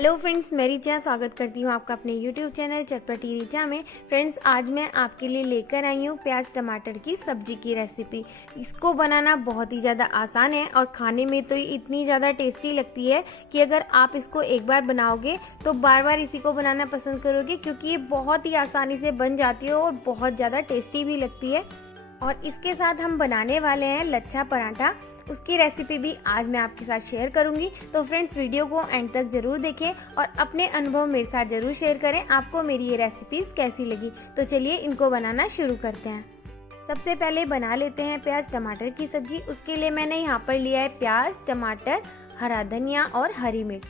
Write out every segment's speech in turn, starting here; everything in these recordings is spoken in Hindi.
हेलो फ्रेंड्स, मैं रिचा स्वागत करती हूँ आपका अपने यूट्यूब चैनल चटपटी रिचा में। फ्रेंड्स, आज मैं आपके लिए लेकर आई हूँ प्याज टमाटर की सब्जी की रेसिपी। इसको बनाना बहुत ही ज़्यादा आसान है और खाने में तो इतनी ज़्यादा टेस्टी लगती है कि अगर आप इसको एक बार बनाओगे तो बार बार इसी को बनाना पसंद करोगे, क्योंकि ये बहुत ही आसानी से बन जाती है और बहुत ज़्यादा टेस्टी भी लगती है। और इसके साथ हम बनाने वाले हैं लच्छा पराठा। उसकी रेसिपी भी आज मैं आपके साथ शेयर करूंगी, तो फ्रेंड्स वीडियो को एंड तक जरूर देखें और अपने अनुभव मेरे साथ जरूर शेयर करें आपको मेरी ये रेसिपीज कैसी लगी। तो चलिए इनको बनाना शुरू करते हैं। सबसे पहले बना लेते हैं प्याज टमाटर की सब्जी। उसके लिए मैंने यहाँ पर लिया है प्याज, टमाटर, हरा धनिया और हरी मिर्च।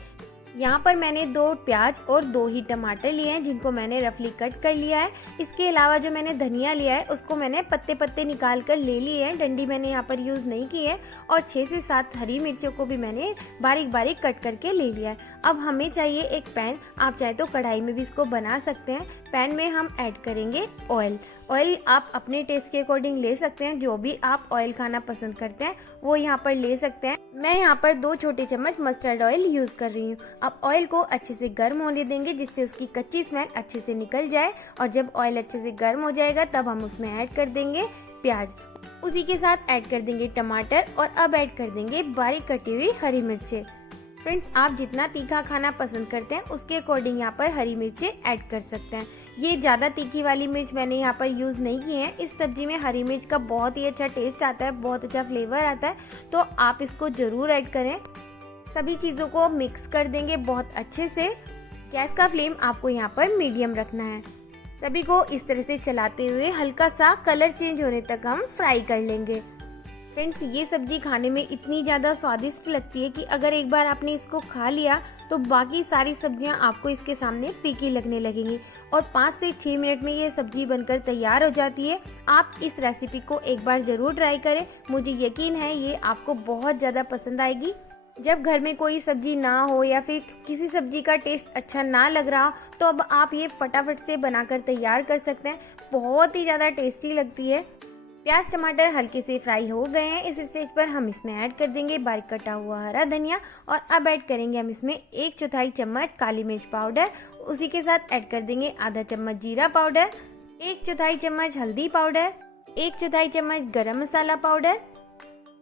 यहाँ पर मैंने 2 प्याज और 2 ही टमाटर लिए हैं, जिनको मैंने रफली कट कर लिया है। इसके अलावा जो मैंने धनिया लिया है उसको मैंने पत्ते पत्ते निकाल कर ले लिए हैं, डंडी मैंने यहाँ पर यूज़ नहीं की है। और 6 से 7 हरी मिर्चों को भी मैंने बारीक बारीक कट करके ले लिया है। अब हमें चाहिए एक पैन। आप चाहे तो कढ़ाई में भी इसको बना सकते हैं। पैन में हम ऐड करेंगे ऑयल। ऑयल आप अपने टेस्ट के अकॉर्डिंग ले सकते हैं, जो भी आप ऑयल खाना पसंद करते हैं वो यहाँ पर ले सकते हैं। मैं यहाँ पर 2 छोटे चम्मच मस्टर्ड ऑयल यूज कर रही हूँ। अब ऑयल को अच्छे से गर्म होने देंगे, जिससे उसकी कच्ची स्मेल अच्छे से निकल जाए। और जब ऑयल अच्छे से गर्म हो जाएगा तब हम उसमें ऐड कर देंगे प्याज। उसी के साथ ऐड कर देंगे टमाटर और अब ऐड कर देंगे बारीक कटी हुई हरी मिर्चें। फ्रेंड्स, आप जितना तीखा खाना पसंद करते हैं उसके अकॉर्डिंग यहाँ पर हरी मिर्चें ऐड कर सकते हैं। ये ज़्यादा तीखी वाली मिर्च मैंने यहाँ पर यूज़ नहीं की है। इस सब्जी में हरी मिर्च का बहुत ही अच्छा टेस्ट आता है, बहुत अच्छा फ्लेवर आता है, तो आप इसको ज़रूर ऐड करें। सभी चीज़ों को मिक्स कर देंगे बहुत अच्छे से। गैस का फ्लेम आपको यहाँ पर मीडियम रखना है। सभी को इस तरह से चलाते हुए हल्का सा कलर चेंज होने तक हम फ्राई कर लेंगे। फ्रेंड्स, ये सब्जी खाने में इतनी ज़्यादा स्वादिष्ट लगती है कि अगर एक बार आपने इसको खा लिया तो बाकी सारी सब्जियां आपको इसके सामने फीकी लगने लगेंगी। और 5 से 6 मिनट में ये सब्जी बनकर तैयार हो जाती है। आप इस रेसिपी को एक बार ज़रूर ट्राई करें, मुझे यकीन है ये आपको बहुत ज़्यादा पसंद आएगी। जब घर में कोई सब्जी ना हो या फिर किसी सब्जी का टेस्ट अच्छा ना लग रहा तो अब आप ये फटाफट से बनाकर तैयार कर सकते हैं। बहुत ही ज़्यादा टेस्टी लगती है। प्याज टमाटर हल्के से फ्राई हो गए हैं। इस स्टेज पर हम इसमें ऐड कर देंगे बारीक कटा हुआ हरा धनिया और अब ऐड करेंगे हम इसमें 1/4 चम्मच काली मिर्च पाउडर। उसी के साथ ऐड कर देंगे आधा चम्मच जीरा पाउडर, 1/4 चम्मच हल्दी पाउडर, 1/4 चम्मच गरम मसाला पाउडर,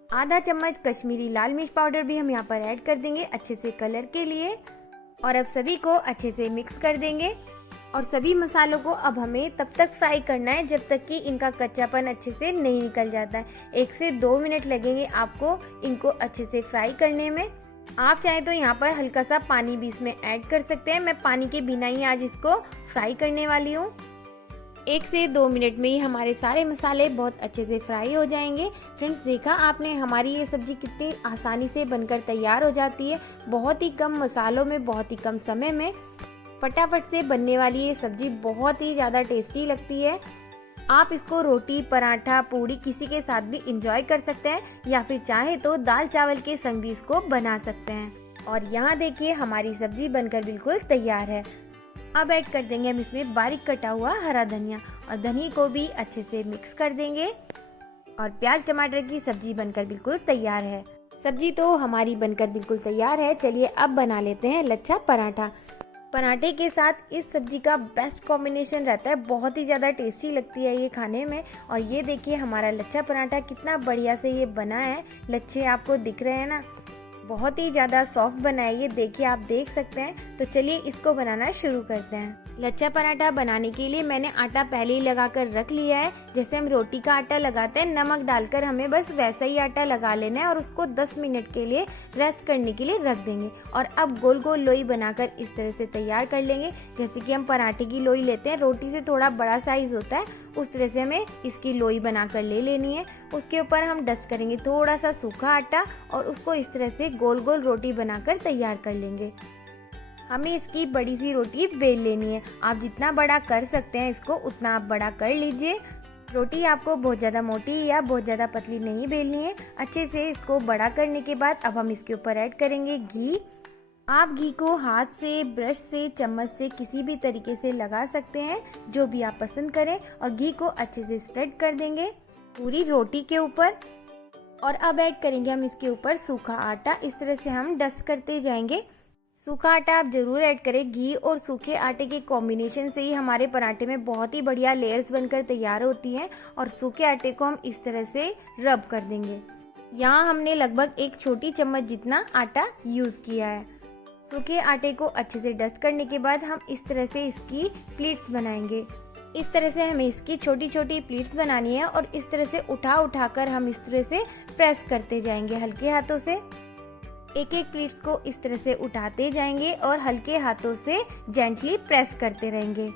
आधा चम्मच कश्मीरी लाल मिर्च पाउडर भी हम यहाँ पर ऐड कर देंगे अच्छे से कलर के लिए। और अब सभी को अच्छे से मिक्स कर देंगे। और सभी मसालों को अब हमें तब तक फ्राई करना है जब तक कि इनका कच्चापन अच्छे से नहीं निकल जाता है। 1 से 2 मिनट लगेंगे आपको इनको अच्छे से फ्राई करने में। आप चाहे तो यहाँ पर हल्का सा पानी भी इसमें ऐड कर सकते हैं। मैं पानी के बिना ही आज इसको फ्राई करने वाली हूँ। 1 से 2 मिनट में ही हमारे सारे मसाले बहुत अच्छे से फ्राई हो जाएंगे। फ्रेंड्स, देखा आपने हमारी ये सब्जी कितनी आसानी से बनकर तैयार हो जाती है। बहुत ही कम मसालों में, बहुत ही कम समय में फटाफट से बनने वाली ये सब्जी बहुत ही ज़्यादा टेस्टी लगती है। आप इसको रोटी, पराठा, पूड़ी किसी के साथ भी इंजॉय कर सकते हैं या फिर चाहे तो दाल चावल के संग भी इसको बना सकते हैं। और यहाँ देखिए हमारी सब्जी बनकर बिल्कुल तैयार है। अब ऐड कर देंगे हम इसमें बारीक कटा हुआ हरा धनिया और धनिया को भी अच्छे से मिक्स कर देंगे। और प्याज टमाटर की सब्जी बनकर बिल्कुल तैयार है। सब्जी तो हमारी बनकर बिल्कुल तैयार है। चलिए अब बना लेते हैं लच्छा पराठा। पराठे के साथ इस सब्जी का बेस्ट कॉम्बिनेशन रहता है। बहुत ही ज़्यादा टेस्टी लगती है ये खाने में। और ये देखिए हमारा लच्छा पराठा कितना बढ़िया से ये बना है। लच्छे आपको दिख रहे हैं ना, बहुत ही ज़्यादा सॉफ्ट बना है ये, देखिए आप देख सकते हैं। तो चलिए इसको बनाना शुरू करते हैं। लच्छा पराठा बनाने के लिए मैंने आटा पहले ही लगाकर रख लिया है। जैसे हम रोटी का आटा लगाते हैं, नमक डालकर हमें बस वैसा ही आटा लगा लेना है और उसको 10 मिनट के लिए रेस्ट करने के लिए रख देंगे। और अब गोल गोल लोई बनाकर इस तरह से तैयार कर लेंगे। जैसे कि हम पराठे की लोई लेते हैं, रोटी से थोड़ा बड़ा साइज होता है, उस तरह से हमें इसकी लोई बनाकर ले लेनी है। उसके ऊपर हम डस्ट करेंगे थोड़ा सा सूखा आटा और उसको इस तरह से गोल गोल रोटी बनाकर तैयार कर लेंगे। हमें इसकी बड़ी सी रोटी बेल लेनी है। आप जितना बड़ा कर सकते हैं इसको उतना आप बड़ा कर लीजिए। रोटी आपको बहुत ज़्यादा मोटी या बहुत ज़्यादा पतली नहीं बेलनी है। अच्छे से इसको बड़ा करने के बाद अब हम इसके ऊपर ऐड करेंगे घी। आप घी को हाथ से, ब्रश से, चम्मच से किसी भी तरीके से लगा सकते हैं, जो भी आप पसंद करें। और घी को अच्छे से स्प्रेड कर देंगे पूरी रोटी के ऊपर। और अब ऐड करेंगे हम इसके ऊपर सूखा आटा। इस तरह से हम डस्ट करते जाएंगे। सूखा आटा आप ज़रूर ऐड करें। घी और सूखे आटे के कॉम्बिनेशन से ही हमारे पराठे में बहुत ही बढ़िया लेयर्स बनकर तैयार होती हैं। और सूखे आटे को हम इस तरह से रब कर देंगे। यहाँ हमने लगभग एक छोटी चम्मच जितना आटा यूज़ किया है। सूखे आटे को अच्छे से डस्ट करने के बाद हम इस तरह से इसकी प्लीट्स बनाएंगे। इस तरह से हमें इसकी छोटी छोटी प्लीट्स बनानी है और इस तरह से उठा कर हम इस तरह से प्रेस करते जाएंगे हल्के हाथों से। एक एक प्लीट्स को इस तरह से उठाते जाएंगे और हल्के हाथों से जेंटली प्रेस करते रहेंगे।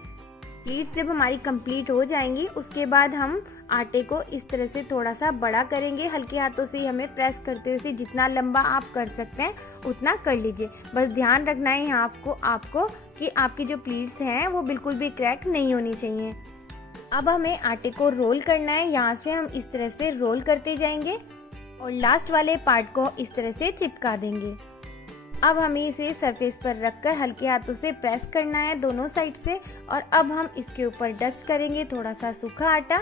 प्लीट्स जब हमारी कंप्लीट हो जाएंगी उसके बाद हम आटे को इस तरह से थोड़ा सा बड़ा करेंगे। हल्के हाथों से ही हमें प्रेस करते हुए से जितना लंबा आप कर सकते हैं उतना कर लीजिए। बस ध्यान रखना है यहाँ आपको कि आपकी जो प्लीट्स हैं वो बिल्कुल भी क्रैक नहीं होनी चाहिए। अब हमें आटे को रोल करना है। यहाँ से हम इस तरह से रोल करते जाएंगे और लास्ट वाले पार्ट को इस तरह से चिपका देंगे। अब हमें इसे सरफेस पर रखकर हल्के हाथों से प्रेस करना है दोनों साइड से। और अब हम इसके ऊपर डस्ट करेंगे थोड़ा सा सूखा आटा।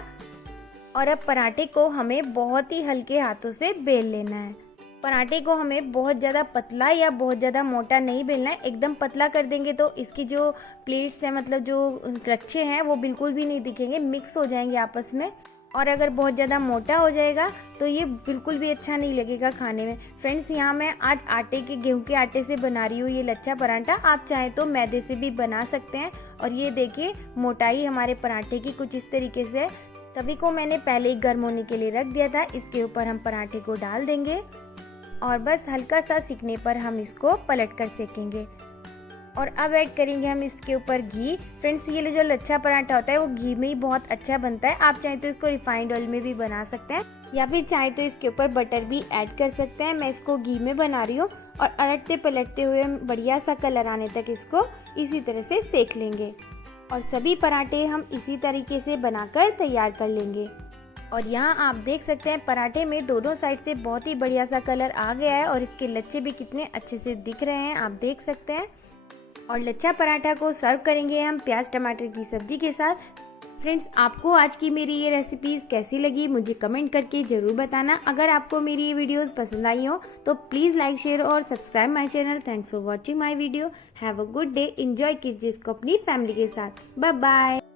और अब पराठे को हमें बहुत ही हल्के हाथों से बेल लेना है। पराठे को हमें बहुत ज़्यादा पतला या बहुत ज़्यादा मोटा नहीं बेलना है। एकदम पतला कर देंगे तो इसकी जो प्लेट्स हैं मतलब जो लच्छे हैं वो बिल्कुल भी नहीं दिखेंगे, मिक्स हो जाएंगे आपस में। और अगर बहुत ज़्यादा मोटा हो जाएगा तो ये बिल्कुल भी अच्छा नहीं लगेगा खाने में। फ्रेंड्स, यहाँ मैं आज गेहूं के आटे से बना रही हूँ ये लच्छा पराठा। आप चाहें तो मैदे से भी बना सकते हैं। और ये देखिए मोटाई हमारे पराठे की कुछ इस तरीके से। तभी को मैंने पहले ही गर्म होने के लिए रख दिया था। इसके ऊपर हम पराठे को डाल देंगे और बस हल्का सा सिकने पर हम इसको पलट कर सेकेंगे। और अब ऐड करेंगे हम इसके ऊपर घी। फ्रेंड्स, ये जो लच्छा पराठा होता है वो घी में ही बहुत अच्छा बनता है। आप चाहे तो इसको रिफाइंड ऑयल में भी बना सकते हैं या फिर चाहे तो इसके ऊपर बटर भी ऐड कर सकते हैं। मैं इसको घी में बना रही हूँ और अलटते पलटते हुए बढ़िया सा कलर आने तक इसको इसी तरह से सेक लेंगे। और सभी पराठे हम इसी तरीके से बनाकर तैयार कर लेंगे। और यहाँ आप देख सकते हैं पराठे में दोनों साइड से बहुत ही बढ़िया सा कलर आ गया है और इसके लच्छे भी कितने अच्छे से दिख रहे हैं, आप देख सकते हैं। और लच्छा पराठा को सर्व करेंगे हम प्याज टमाटर की सब्जी के साथ। फ्रेंड्स, आपको आज की मेरी ये रेसिपीज़ कैसी लगी मुझे कमेंट करके ज़रूर बताना। अगर आपको मेरी ये वीडियोस पसंद आई हो तो प्लीज़ लाइक शेयर और subscribe my channel. Thanks for watching my video. Have a good day. Enjoy कीजिए इसको अपनी फैमिली के साथ। Bye bye.